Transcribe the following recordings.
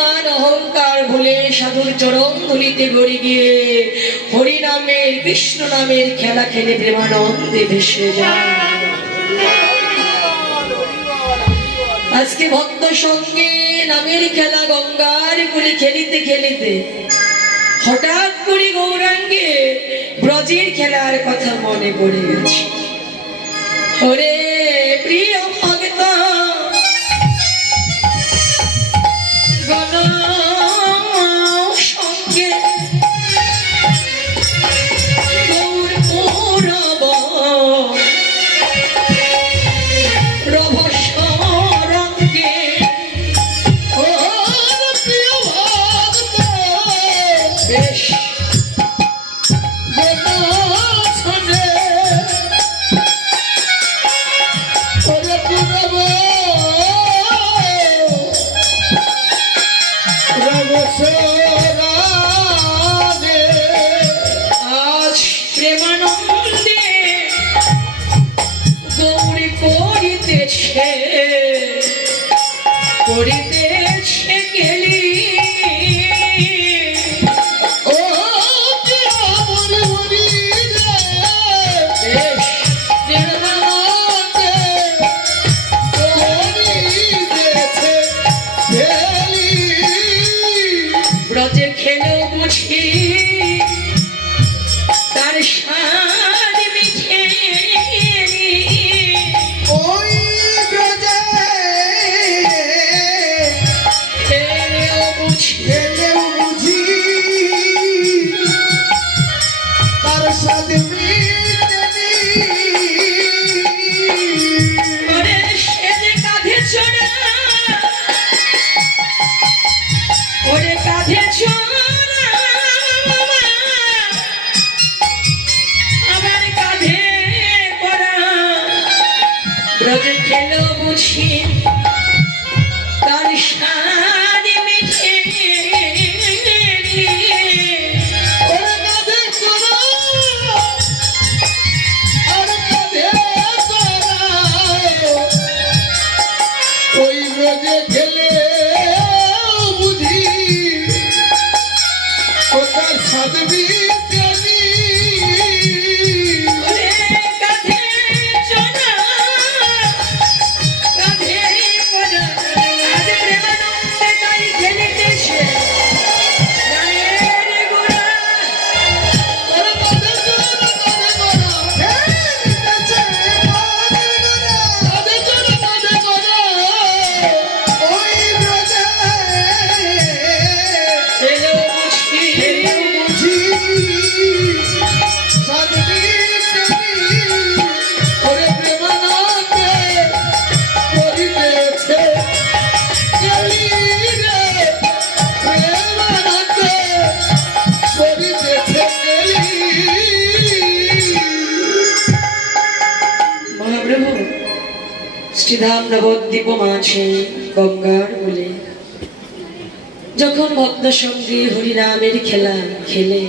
অভিমান অহংকার ভুলে সাধুর চরণ ধুলিতে গড়ি গিয়ে হরি নামের কৃষ্ণ নামের খেলা খেলে প্রেমানন্দে ভেসে যায়। আজকে ভক্ত সঙ্গে নামের খেলা গঙ্গার করে খেলিতে খেলিতে হঠাৎ করে গৌরাঙ্গে ব্রজের খেলার কথা মনে পড়ে গেছে। ওরে প্রিয় ভক্ত গণ সঙ্গে গৌর পৌরব রভসরঙ্গে ও প্রিয় ভক্ত বেশ আজ প্রেমানন্দে গৌরী করিতেছে করিতেছে গেলি ও ব্রজে খেলো বুঝি তার স্বাদ মিঠে ওই ব্রজে খেলেও বুঝি তার স্বাদ মিটেনি। ওরে সে যে কাঁধে চড়া ওরে কাঁধে চড়া আমার কাঁধে পড়া ব্রজে খেলো বুঝি তার স্বাদ মিঠে ওরে কাঁধে চড়া আর কাঁধে চড়া ওই ব্রজে খেলে বুঝি ও তার স্বাদ মিটেনি। ওরে কাঁধে চড়া কাঁধে পড়া আজ প্রেমানন্দে তাই খেলিতেছে গায়ের গোড়া ওরে কাঁধে চড়া খেলিতেছে কাঁধে চড়া ওই ব্রজে খেলো বুঝি বুঝি স্বাদ মিটেনি। ওরে প্রেমানন্দে করিতেছে গেলি রে প্রেমানন্দে করিতেছে গেলি। মহাপ্রভু শ্রীধাম নবদ্বীপ মাঝে গঙ্গার বলে যখন ভক্ত সঙ্গে হরিনামের খেলা খেলে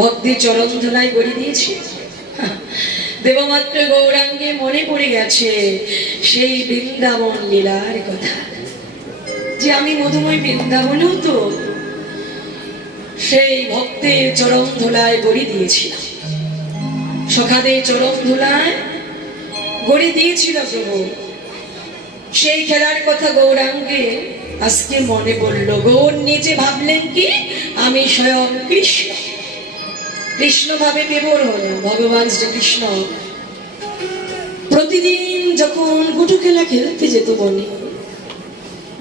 ভক্তির চরণ ধুলায় গড়ে দিয়েছে দেবমাত্র গৌরাঙ্গে মনে পড়ে গেছে সেই বৃন্দাবন লীলার কথা যে আমি মধুময় বৃন্দাবনেও তো সেই ভক্তের চরণ ধুলায় গড়ে দিয়েছিলাম সখাদের চরণ ধুলায় গড়ে দিয়েছিল প্রভু সেই খেলার কথা গৌরাঙ্গে আজকে মনে পড়ল গৌর নিজে ভাবলেন কি আমি স্বয়ং কৃষ্ণ কৃষ্ণ ভাবে বিভোর হল ভগবান শ্রীকৃষ্ণ প্রতিদিন যখন গুটু খেলা খেলতে যেত বনে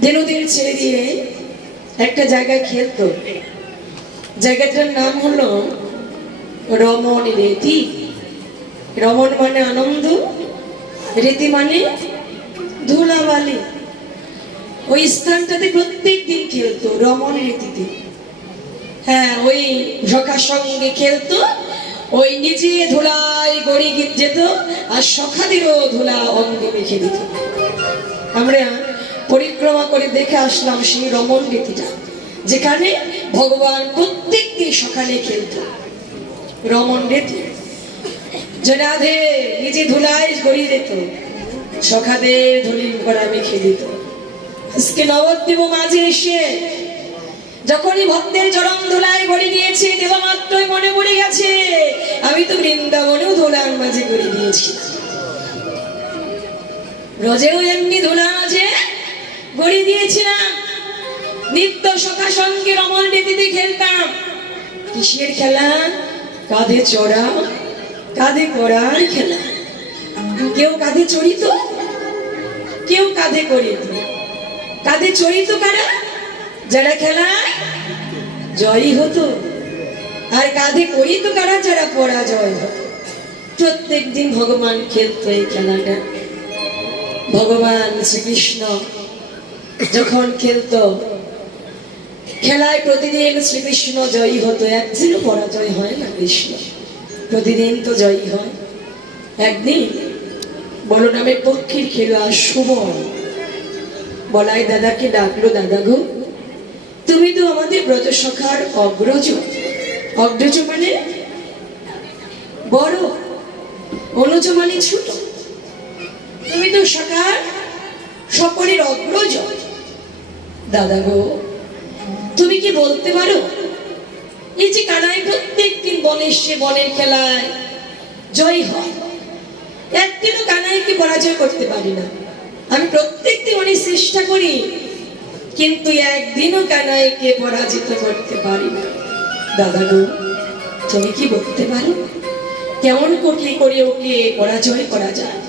ধেনুদের ছেড়ে দিয়ে একটা জায়গায় খেলতো জায়গাটার নাম হলো রমণ রীতি রমণ মানে আনন্দ রীতি মানে ধুলাবালি ওই স্থানটাতে প্রত্যেক দিন খেলতো রমণ রীতিতে হ্যাঁ ওই সখার সঙ্গে খেলতো ওই নিজে ধুলায় গড়ি যেত আর সখাদেরও ধুলা অঙ্গে মেখে দিত আমরা পরিক্রমা করে দেখে আসলাম সেই রমণ রীতিটা যেখানে ভগবান প্রত্যেক দিন সকালে খেলত রমণ রীতি যে রাধে নিজে ধুলায় গড়িয়ে যেত সখাদের ধুলির করা মেখে দিত আজকে নবদ্বীপ মাঝে এসে যখনই ভক্তের চরণ ধুলায় গড়ি দিয়েছে, দেবা মাত্রই মনে পড়ে গেছে আমি তো বৃন্দাবনেও ধুলার মাঝে গড়ি দিয়েছি, রোজেও এমনি ধুলা মাঝে গড়ি দিয়েছিলাম। নিত্য সখা সঙ্গে রমণ রীতিতে খেলতাম। কিসের খেলা? কাঁধে চড়া, কাঁধে করার খেলা। কেউ কাঁধে চড়িত, কেউ কাঁধে করিত। কাঁধে চড়িত কারা? যারা খেলায় জয়ী হতো। আর কাঁধে করিত কারা? যারা পরাজয় হতো। প্রত্যেক দিন ভগবান খেলতো এই খেলাটা। ভগবান শ্রীকৃষ্ণ যখন খেলতো, খেলায় প্রতিদিন শ্রীকৃষ্ণ জয়ী হতো, একদিনও পরাজয় হয় না কৃষ্ণ, প্রতিদিন তো জয়ী হয়। একদিন বলরামের পক্ষের খেলা সুমন বলাই দাদাকে ডাকলো, দাদা গো তুমি তো আমাদের ব্রজসখার অগ্রজ। অগ্রজ মানে বড়, অনুজ মানে ছোট। তুমি তো সখার সকলের অগ্রজ। দাদা গো তুমি কি বলতে পারো, এই যে কানাই প্রত্যেক দিন বনে এসে বনের খেলায় জয় হয়, একদিনও কানাইকে পরাজয় করতে পারি না। আমি প্রত্যেক দিন অনেক চেষ্টা করি, কিন্তু একদিনও কানাইকে পরাজিত করতে পারি না। দাদা গো তুমি কি বলতে পারো, কেমন করে ওকে পরাজয় করা যায়,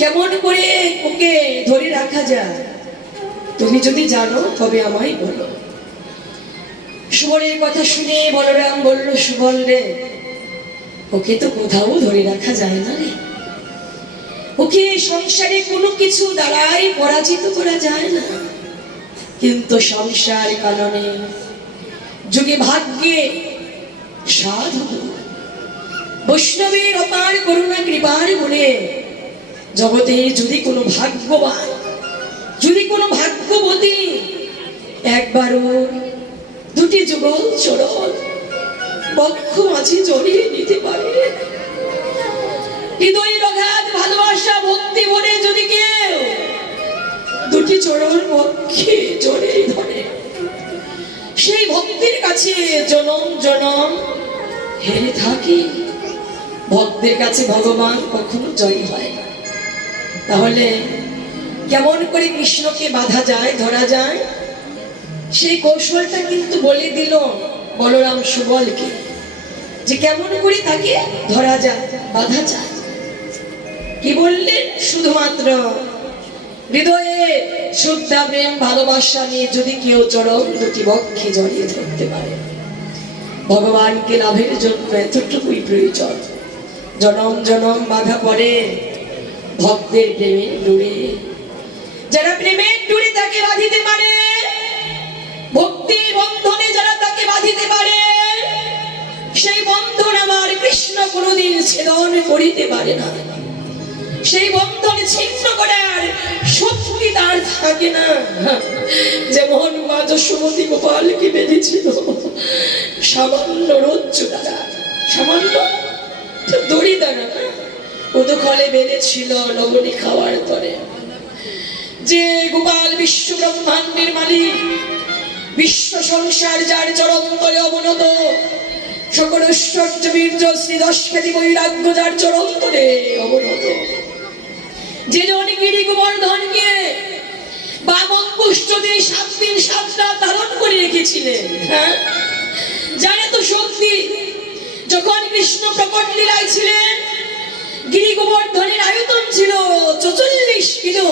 কেমন করে ওকে ধরে রাখা যায়? তুমি যদি জানো তবে আমায় বলো। সুবলের কথা শুনে বলরাম বলল, সুবল রে ওকে তো কোথাও ধরে রাখা যায় না রে, ওকে সংসারে কোনো কিছু দ্বারাই পরাজিত করা যায় না। কিন্তু সংসার কারণে যুগে ভাগ্যে সাধু বৈষ্ণবের অপার করুণা কৃপার গুণে জগতে যদি কোনো ভাগ্যবান, যদি কোনো ভাগ্যবতী একবারও দুটি যুগল চরণ বক্ষ মাঝে জড়িয়ে নিতে পারে, হৃদয়ের অগাধ ভালোবাসা ভক্তি ভরে যদি কেউ দুটি চরণ বক্ষে জড়িয়ে ধরে, সেই ভক্তির কাছে জনম জনম হেরে থাকে। ভক্তের কাছে ভগবান কখনো জয়ী হয় না। তাহলে কেমন করে কৃষ্ণকে বাধা যায়, ধরা যায়, সেই কৌশলটা কিন্তু বলে দিল বলরাম সুবলকে, যে কেমন করে তাকে ধরা যায়, বাধা যায়। কি বললেন? শুধুমাত্র হৃদয়ে শ্রদ্ধা প্রেম ভালোবাসা নিয়ে যদি কেউ চরম দুটি বক্ষে জড়িয়ে ধরতে পারে, ভগবানকে লাভের জন্য এতটুকুই প্রয়োজন। জনম জনম বাধা পড়ে ভক্তের প্রেমের ডুরে, যারা প্রেমের ডুরে তাকে বাঁধিতে পারে, ভক্তির বন্ধনে যারা তাকে বাঁধিতে পারে, সেই বন্ধন আমার কৃষ্ণ কোনোদিন ছেদন করিতে পারে না। সেই বন্ধনে ছিন্ন করার শক্তি তার থাকে না। যেমন মা যশোমতী গোপালকে বেঁধেছিল সামান্য রজ্জু দ্বারা, সামান্য দড়ি দ্বারা, উদকলে বেঁধেছিল লবণী খাওয়ার পরে। যে গোপাল বিশ্ব ব্রহ্মাণ্ডের মালিক, বিশ্ব সংসার যার চরম তলে অবনত, সকল ঐশ্বর্য বীর্য শ্রী দশখ্যাতি বৈরাগ্য যার চরম তলে অবনত, যে জন গিরি গোবর্ধনকে বামন পুষ্ট দিয়ে 7 দিন 7 রাত ধারণ করে রেখেছিলেন, হ্যাঁ, জানে তো শক্তি। যখন কৃষ্ণ প্রকট লীলায় ছিলেন, গিরি গোবর্ধনের আয়তন ছিল 44 কিলো।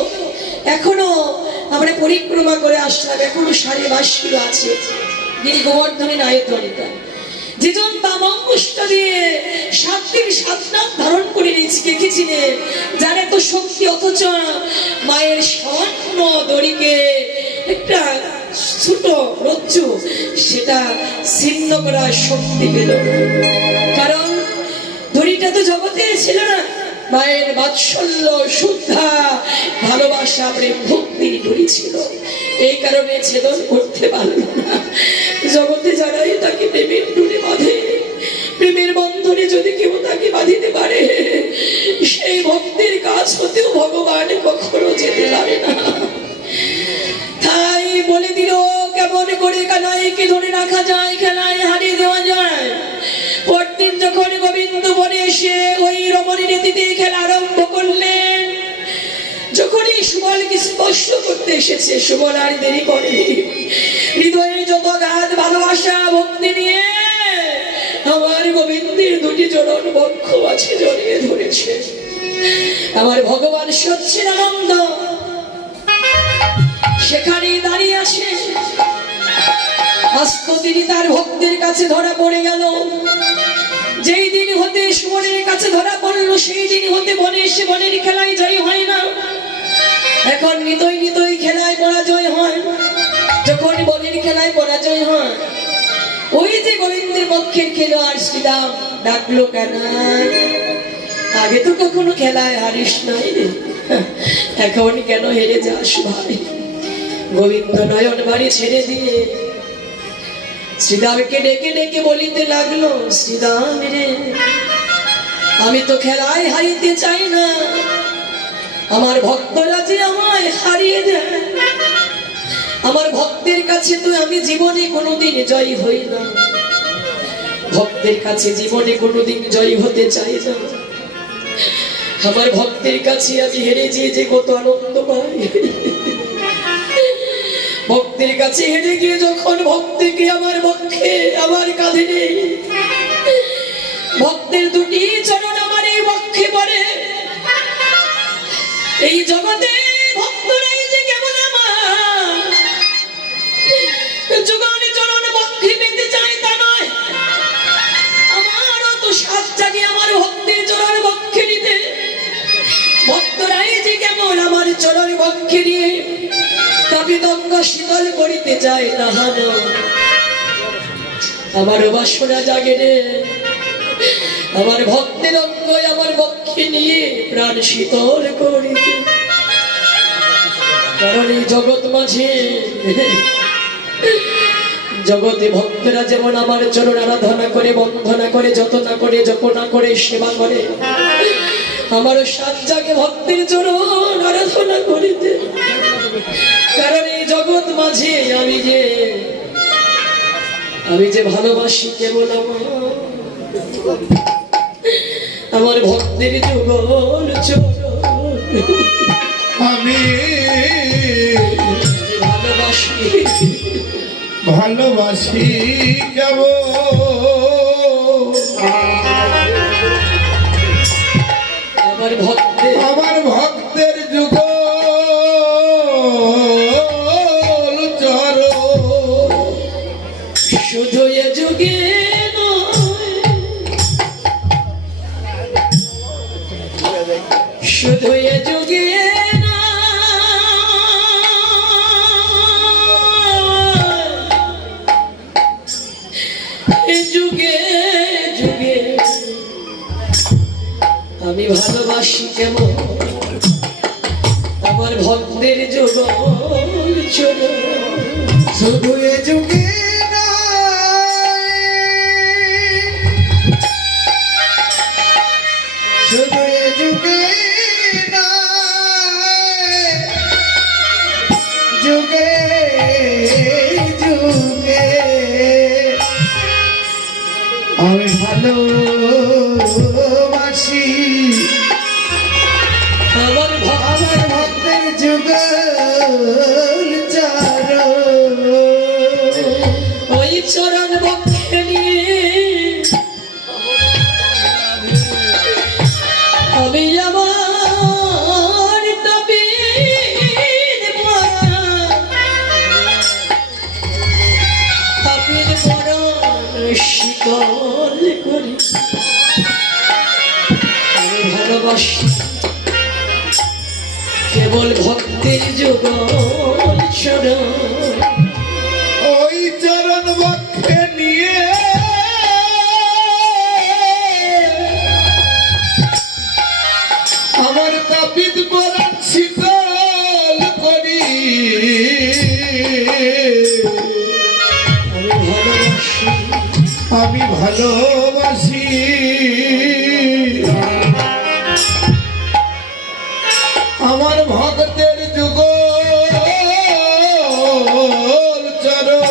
এখনো আমরা পরিক্রমা করে আসলাম, এখনো 22.5 কিলো আছে গিরি গোবর্ধনের আয়তনটা। যেজন বামঙ্গুষ্ট দিয়ে 7 দিন 7 রাত ধারণ করে রেখেছিলেন, জানে তো শক্তি, অথচ মায়ের সামান্য দড়িকে একটা ছোট রজ্জু সেটা ছিন্ন করার শক্তি পেল। কারণ দড়িটা তো জগতের ছিল না, মায়ের বাৎসল্য শুদ্ধা ভালোবাসা প্রেম ভক্তির দড়ি ছিল। এই কারণে ছেদন করতে পারল না। জগতে যারাই তাকে প্রেমের ডুরে বাঁধে, প্রেমের বন্ধনে যদি কেউ তাকে বাঁধিতে পারে, সেই ভক্তের কাছ হতেও ভগবান কখনো যেতে পারে না। পরদিন যখন গোবিন্দ বনে এসে ওই রমণী নীতিতে খেলা আরম্ভ করলেন, যখনই সুবলকে স্পর্শ করতে এসেছে, সুবল আর দেরি করেনি। হৃদয়ের যত গাধ ভালোবাসা ভক্তি নিয়ে আমার গোবিন্দের দুটি চরণ বক্ষ আছে জড়িয়ে ধরেছে। আমার ভগবান সচ্চিদানন্দ সেখানে দাঁড়িয়ে আছে। আস্ত তিনি তার ভক্তের কাছে ধরা পড়ে গেল। যেই দিন হতে সুবলের কাছে ধরা পড়লো, সেই দিন হতে বনে এসে বনের খেলায় জয় হয় না। এখন নিতই নিতই খেলায় পরাজয় হয়। যখন বনের খেলায় পরাজয় হয়, ওই যে গোবিন্দের পক্ষের খেলোয়াড় শ্রীরাম ডাকলো, কেন আগে তো কখনো খেলায় হারিস নাই, এখন কেন হেরে যাস ভাই? গোবিন্দ নয়ন বাড়ি ছেড়ে দিয়ে শ্রীরামকে ডেকে ডেকে বলিতে লাগলো, শ্রীরাম রে, আমি তো খেলায় হারিতে চাই না, আমার ভক্তরা যে আমায় হারিয়ে দেয়, আমার ভক্তের কাছে তো আমি জীবনে কোনোদিন জয়ী হই না, ভক্তের কাছে জীবনে কোনোদিন জয়ী হতে চাই না। আমার ভক্তের কাছে আমি হেরে যে কত আনন্দ পাই। ভক্তের কাছে হেরে গিয়ে যখন ভক্তকে আমার পক্ষে আমার কাঁধে নেই, ভক্তের দুটি চরণ আমার এই পক্ষে পড়ে, এই জগতে ভক্তরাই যে কেমন আমার যুগনে চরণ পক্ষে পেতে চাই তা নয়, আমারও তো সাত জাগে আমার ভক্তের চরণ পক্ষে নিতে। ভক্তরাই যে কেমন আমার চরণ পক্ষে নিয়ে তাপিতঙ্গ শীতল করিতে চায়, তাহা নয়। আমার বাসনা জাগে রে, আমার ভক্তের অঙ্গ আমার পক্ষে নিয়ে প্রাণ শীতল করিতে। কারণ এই জগৎ মাঝে জগতে ভক্তরা যেমন আমার চরণ আরাধনা করে, বন্দনা করে, যতনা করে, জপনা করে, সেবা করে, আমারও সাত জাগে ভক্তের চরণ আরাধনা করিতে। কারণ এই জগৎ মাঝে আমি যে ভালোবাসি কেবল আমার ভক্তের যুগল চরণ, আমি ভালোবাসি যাব আমার ভক্তের যুগল চরণ, শুধু এ যুগে শুধু এ যুগে যুগে যুগে আমি ভালোবাসি কেমন আমার ভক্তের যুগল চরণ। শুধু এ যুগে শুধু এ যুগে যুগে যুগে আমি ভালোবাসি আমার ভক্তের যুগল চরণ। ওই চরণ বক্ষে নিয়ে আমি আমার তাপির পরাণ শীতল করি। আমি ভালোবাসি কেবল ভক্তের যুগল চরণ। ওই চরণ বক্ষে নিয়ে আমার তাপিত পরাণ শীতল করি। আমি ভালোবাসি আমার ভক্তের যুগল চরণ।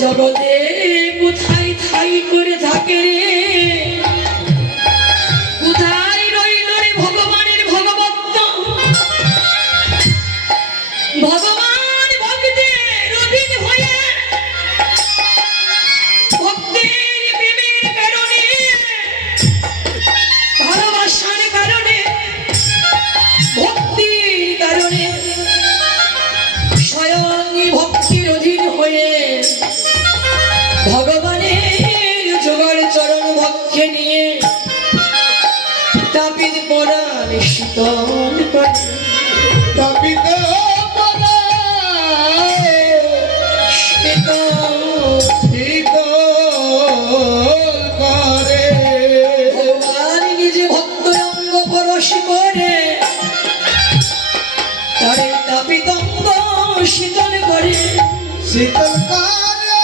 জগতে কোথায় ঠাই করে থাকে রে শীতল করে তাপিত মনা শীতল শীতল করে ভগবান নিজে ভক্ত অঙ্গ পরশ করে তারে তাপিত অঙ্গ শীতল করে শীতল করে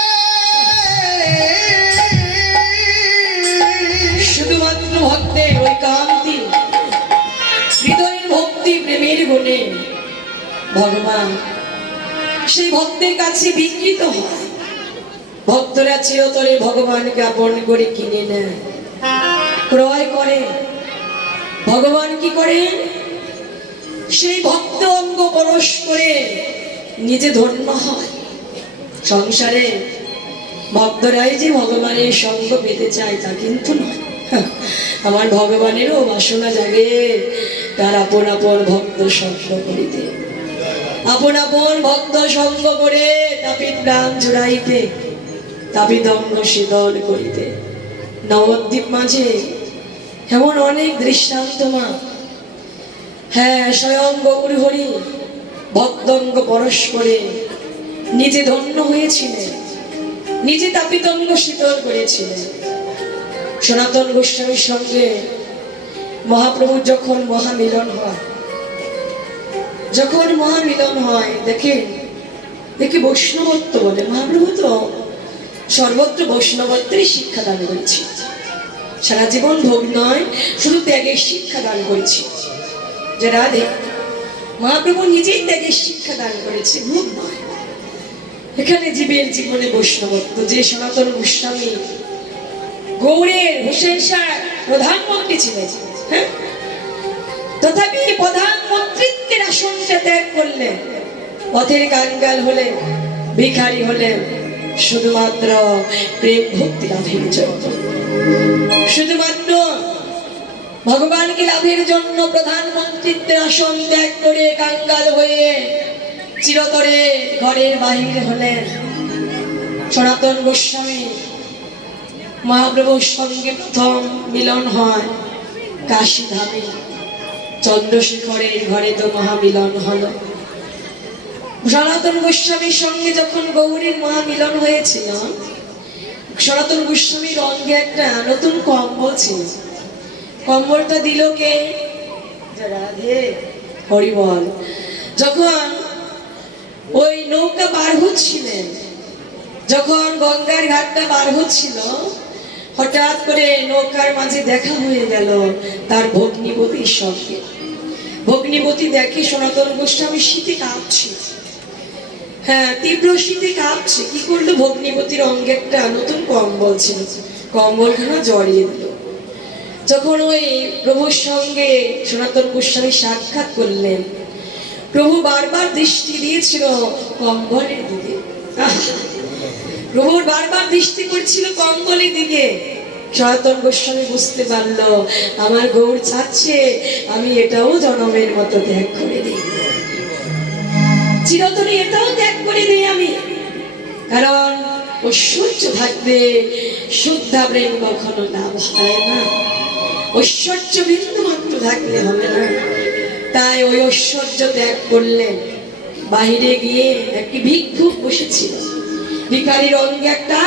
শুধুমাত্র ভক্তের ওই কান্তি হৃদয়ের ভক্তি প্রেমের গুণে ভগবান সেই ভক্তের কাছে বিকৃত হয়। ভক্তরা চিরতরে ভগবানকে আপন করে কিনে নেয়, ক্রয় করে। ভগবান কি করে? সেই ভক্ত অঙ্গ পরশ করে নিজে ধন্য হয়। সংসারে ভক্তরাই যে ভগবানের সঙ্গ পেতে চায় তা কিন্তু নয়। আমার ভগবানেরও বাসনা জাগে তার আপন আপন ভক্ত সঙ্গ করিতে, আপন আপন ভক্ত সঙ্গ করে তাপিত প্রাণ জুড়াইতে, তাপিত অঙ্গ শীতল করিতে। নবদ্বীপ মাঝে এমন অনেক দৃষ্টান্ত মা। হ্যাঁ, স্বয়ং গৌর হরি ভক্তঙ্গ পরশ করে নিজে ধন্য হয়েছিলেন, নিজে তাপিত অঙ্গ শীতল করেছিলেন। সনাতন গোস্বামীর সঙ্গে মহাপ্রভুর যখন মহামিলন হয়, যখন মহামিলন হয় দেখে বৈষ্ণবত্ব বলে। মহাপ্রভু তো সর্বত্র বৈষ্ণবত্বেরই শিক্ষা দান করেছি, সারা জীবন ভোগ নয় শুধু ত্যাগের শিক্ষা দান করেছি। যে রাধে মহাপ্রভু নিজেই ত্যাগের শিক্ষা দান করেছে, ভোগ নয়। এখানে জীবের জীবনে বৈষ্ণবত্ব। যে সনাতন গোস্বামী গৌড়ের হোসেন শাহ প্রধানমন্ত্রী ছিলেন, হ্যাঁ, তথাপি প্রধানমন্ত্রীত্বের আসনটা ত্যাগ করলেন, পথের কাঙ্গাল হলেন, ভিখারি হলেন, শুধুমাত্র প্রেম ভক্তি লাভের জন্য, শুধুমাত্র ভগবানকে লাভের জন্য প্রধানমন্ত্রীত্বের আসন ত্যাগ করে কাঙ্গাল হয়ে চিরতরে ঘরের বাহির হলেন। সনাতন গোস্বামী মহাপ্রভুর সঙ্গে প্রথম মিলন হয় কাশী ধামে, চন্দ্রশেখরের ঘরে তো মহামিলন হলো। সনাতন গোস্বামীর সঙ্গে যখন গৌরীর মহামিলন হয়েছিল, সনাতন গোস্বামীর অঙ্গে একটা নতুন কম্বল ছিল। কম্বলটা দিল কে? রাধে হরি বল। যখন ওই নৌকা পার হচ্ছিলেন, যখন গঙ্গার ঘাটটা পার হচ্ছিল, হঠাৎ করে নৌকার মাঝে দেখা হয়ে গেল তার ভগ্নিপতির সঙ্গে। ভগ্নিপতি দেখে সনাতন গোস্বামী শীতে কাঁপছে, হ্যাঁ, তীব্র শীতে কাঁপছে। কি করলো? ভগ্নিপতির অঙ্গে একটা নতুন কম্বল ছিল, কম্বলখানা জড়িয়ে দিল। যখন ওই প্রভুর সঙ্গে সনাতন গোস্বামী সাক্ষাৎ করলেন, প্রভু বারবার দৃষ্টি দিয়েছিল কম্বলের দিকে। প্রভুর বারবার দৃষ্টি করছিল কম্বলের দিকে। সনাতন গোস্বামী বুঝতে পারলো আমার গৌর চাচ্ছে আমি এটাও জনমের মতো ত্যাগ করে দিই, চিরতরে এটাও ত্যাগ করে দিই আমি। কারণ ঐশ্বর্য থাকবে শুদ্ধা প্রেম কখনো লাভ হয় না, ঐশ্বর্য বিন্দু মাত্র থাকলে হবে না। তাই ওই ঐশ্বর্য ত্যাগ করলেন। বাহিরে গিয়ে একটি ভিক্ষুক বসেছিল, ভিখারির অঙ্গে একটা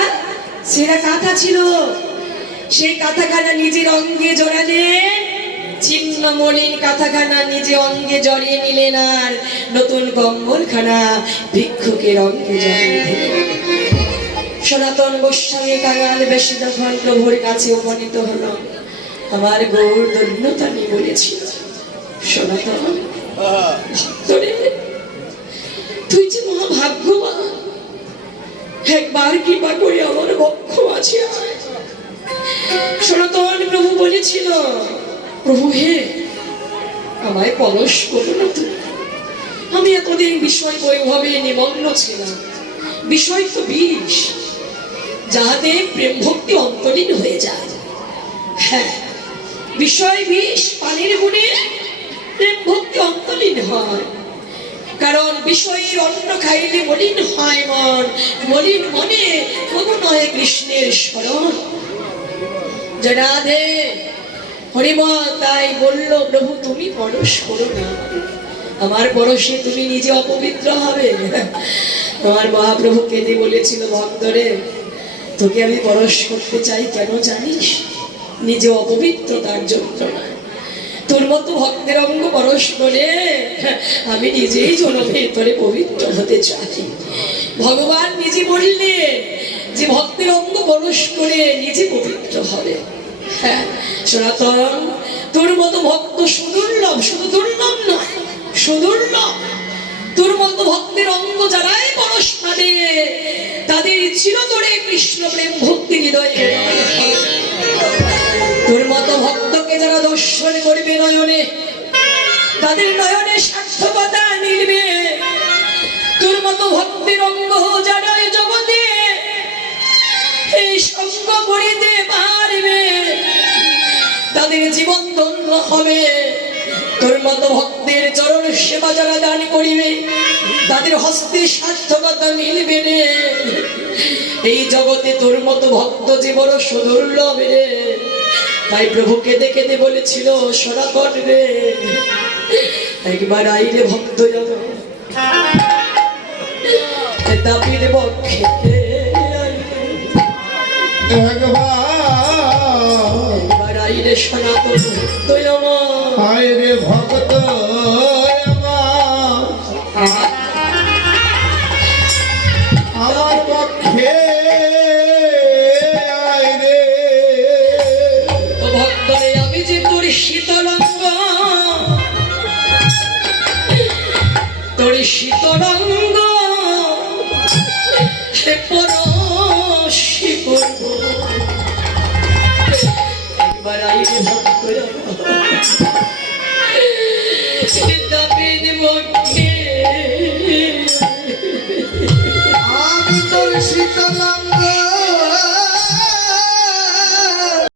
ছেঁড়া কাঁথা ছিল। সেই কাঁথাখানা নিজের অঙ্গে জড়ালে, ছিন্ন মলিন কাঁথাখানা নিজে অঙ্গে জড়িয়ে নিলেন, আর নতুন কম্বলখানা ভিক্ষুকের অঙ্গে জড়িয়ে দিলেন। সনাতন গোস্বামী কাঙাল বেশি যখন প্রভুর কাছে উপনীত হলো, আমার গৌর ধন্যতা নিয়ে বলেছিল, সনাতন ভক্তরে তুই যে মহাভাগ্যবান, একবার কৃপা করে আমার বক্ষ আছে আয়। সনাতন প্রভু বলেছিল, প্রভু হে আমায় পরশ করো না তুমি, আমি এতদিন বিষয় বৈভবে নিমগ্ন ছিলাম। বিষয় তো বিষ, যাহাতে প্রেম ভক্তি অন্তরীণ হয়ে যায়। হ্যাঁ, বিষয় বিষ, পানির গুণে প্রেম ভক্তি অন্তরীণ হয়। কারণ বিষয়ের অন্ন খাইলে মলিন হয় মন, মলিন মনে তবু নয় কৃষ্ণের স্মরণ। যে রাধে হরিমা তাই বলল, প্রভু তুমি পরশ করো না, আমার পরশে তুমি নিজে অপবিত্র হবে। আমার মহাপ্রভু কেঁদে বলেছিল, ভক্তরে তোকে আমি পরশ করতে চাই কেন জানিস? নিজে অপবিত্রতার যন্ত্রণায়। তোর মতো ভক্তের অঙ্গ পরশ করে আমি নিজেই জনভেতরে পবিত্র হতে চাই। ভগবান নিজে বললে যে ভক্তের অঙ্গ পরশ করে নিজে পবিত্র হবে। হ্যাঁ সনাতন, তোর মতো ভক্ত সুদুর্লভ, শুধু দুর্লভ নয়, সুদুর্লভ। তোর মতো ভক্তের অঙ্গ যারাই পরশ পাবে তাদের চিরতরে কৃষ্ণ প্রেম ভক্তি হৃদয়ে হবে। তোর মতো ভক্তকে যারা দর্শন করবে নয়নে, তাদের নয়নে সার্থকতা মিলবে। তোর মতো ভক্তের অঙ্গ যারা এই জগতে এই সঙ্গ করিতে পারবে তাদের জীবন ধন্য হবে। তোর মতো ভক্তের চরণ সেবা যারা দান করিবে তাদের হস্তে সার্থকতা মিলবে রে। এই জগতে তোর মতো ভক্ত যে বড় সুদুর্লভ রে। তাই প্রভু কেঁদে কেঁদে বলেছিল, সনাতন রে একবার আইলে ভক্ত জন দাবির পক্ষে, একবার আইলে সনাতন ভক্ত হায় রে ভক্ত আমার পক্ষে আয় রে। ভক্তরে আমি যে তোর শীতলঙ্গ, তোর শীতলঙ্গ সে পরশি করব। একবার আইলে ভক্ত